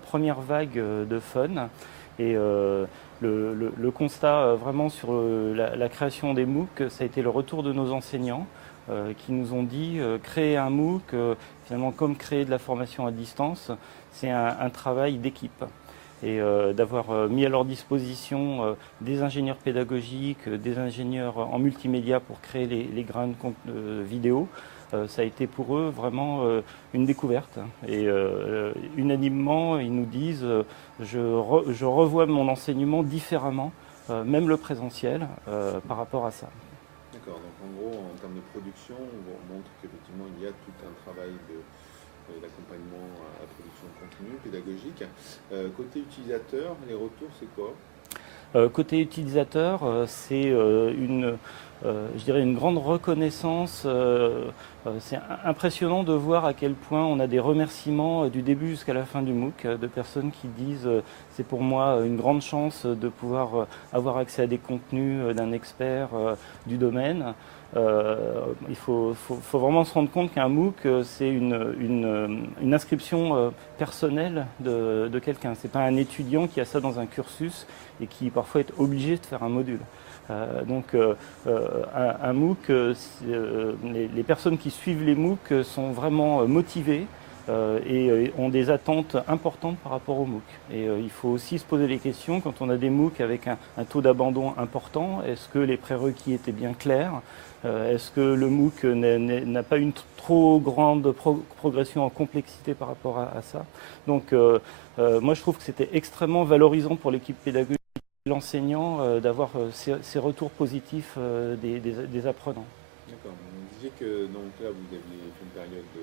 première vague de fun. Et le constat vraiment sur la création des MOOC, ça a été le retour de nos enseignants qui nous ont dit créer un MOOC, finalement comme créer de la formation à distance, c'est un travail d'équipe. Et d'avoir mis à leur disposition des ingénieurs pédagogiques, des ingénieurs en multimédia pour créer les grains de compte vidéo, ça a été pour eux vraiment une découverte. Et unanimement, ils nous disent je revois mon enseignement différemment, même le présentiel, par rapport à ça. D'accord, donc en gros, en termes de production, on montre qu'effectivement, il y a tout un travail d'accompagnement à la production continue, pédagogique. Côté utilisateur, les retours, c'est quoi? Côté utilisateur, c'est je dirais une grande reconnaissance. C'est impressionnant de voir à quel point on a des remerciements du début jusqu'à la fin du MOOC, de personnes qui disent c'est pour moi une grande chance de pouvoir avoir accès à des contenus d'un expert du domaine. Il faut vraiment se rendre compte qu'un MOOC, c'est une inscription personnelle de quelqu'un. Ce n'est pas un étudiant qui a ça dans un cursus et qui parfois est obligé de faire un module. Un MOOC, les personnes qui suivent les MOOC sont vraiment motivées et ont des attentes importantes par rapport au MOOC. Et il faut aussi se poser les questions quand on a des MOOC avec un taux d'abandon important. Est-ce que les prérequis étaient bien clairs? Est-ce que le MOOC n'a pas une trop grande progression en complexité par rapport à ça? Donc moi je trouve que c'était extrêmement valorisant pour l'équipe pédagogique et l'enseignant d'avoir ces retours positifs des apprenants. D'accord. Vous disiez que donc là, vous aviez fait une période de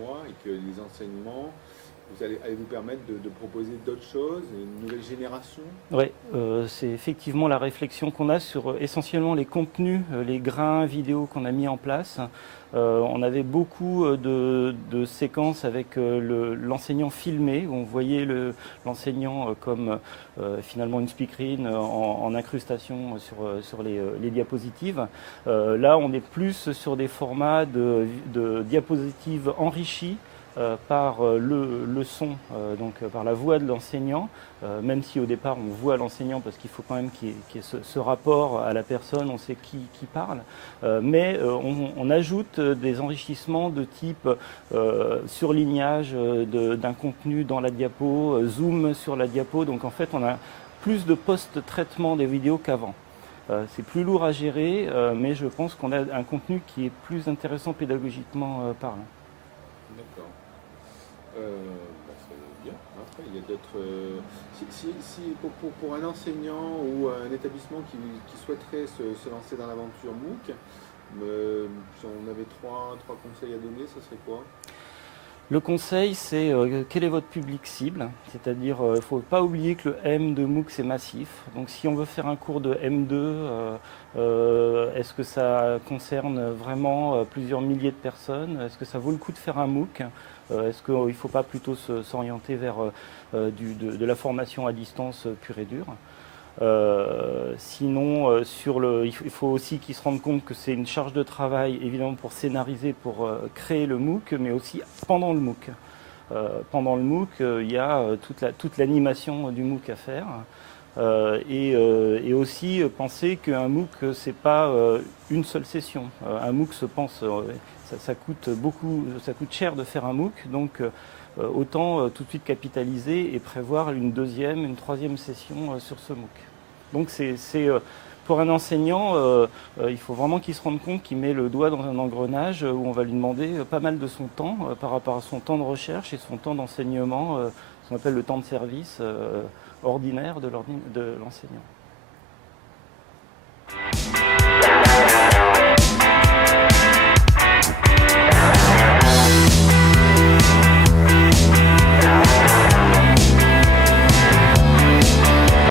9 mois et que les enseignements, allez vous permettre de proposer d'autres choses, une nouvelle génération? Oui, c'est effectivement la réflexion qu'on a sur essentiellement les contenus, les grains vidéo qu'on a mis en place. On avait beaucoup de séquences avec l'enseignant filmé, où on voyait l'enseignant comme finalement une speakerine en incrustation sur les diapositives. Là, on est plus sur des formats de diapositives enrichies par le son, donc par la voix de l'enseignant, même si au départ on voit l'enseignant parce qu'il faut quand même qu'il y ait ce rapport à la personne, on sait qui parle, mais on ajoute des enrichissements de type surlignage d'un contenu dans la diapo, zoom sur la diapo, donc en fait on a plus de post-traitement des vidéos qu'avant. C'est plus lourd à gérer, mais je pense qu'on a un contenu qui est plus intéressant pédagogiquement parlant. D'accord. C'est bien. Après, il y a d'autres. Si pour un enseignant ou un établissement qui souhaiterait se lancer dans l'aventure MOOC, si on avait trois conseils à donner, ce serait quoi? Le conseil, c'est quel est votre public cible, c'est-à-dire il ne faut pas oublier que le M de MOOC c'est massif. Donc si on veut faire un cours de M2, est-ce que ça concerne vraiment plusieurs milliers de personnes? Est-ce que ça vaut le coup de faire un MOOC? Est-ce qu'il ne faut pas plutôt s'orienter vers de la formation à distance pure et dure? Sinon, il faut aussi qu'ils se rendent compte que c'est une charge de travail, évidemment, pour scénariser, pour créer le MOOC, mais aussi pendant le MOOC. Pendant le MOOC, il y a toute l'animation du MOOC à faire. Et aussi penser qu'un MOOC, c'est pas une seule session. Un MOOC se pense, ça coûte cher de faire un MOOC, donc autant tout de suite capitaliser et prévoir une deuxième, une troisième session sur ce MOOC. Donc pour un enseignant, il faut vraiment qu'il se rende compte qu'il met le doigt dans un engrenage où on va lui demander pas mal de son temps par rapport à son temps de recherche et son temps d'enseignement, ce qu'on appelle le temps de service ordinaire de l'enseignant.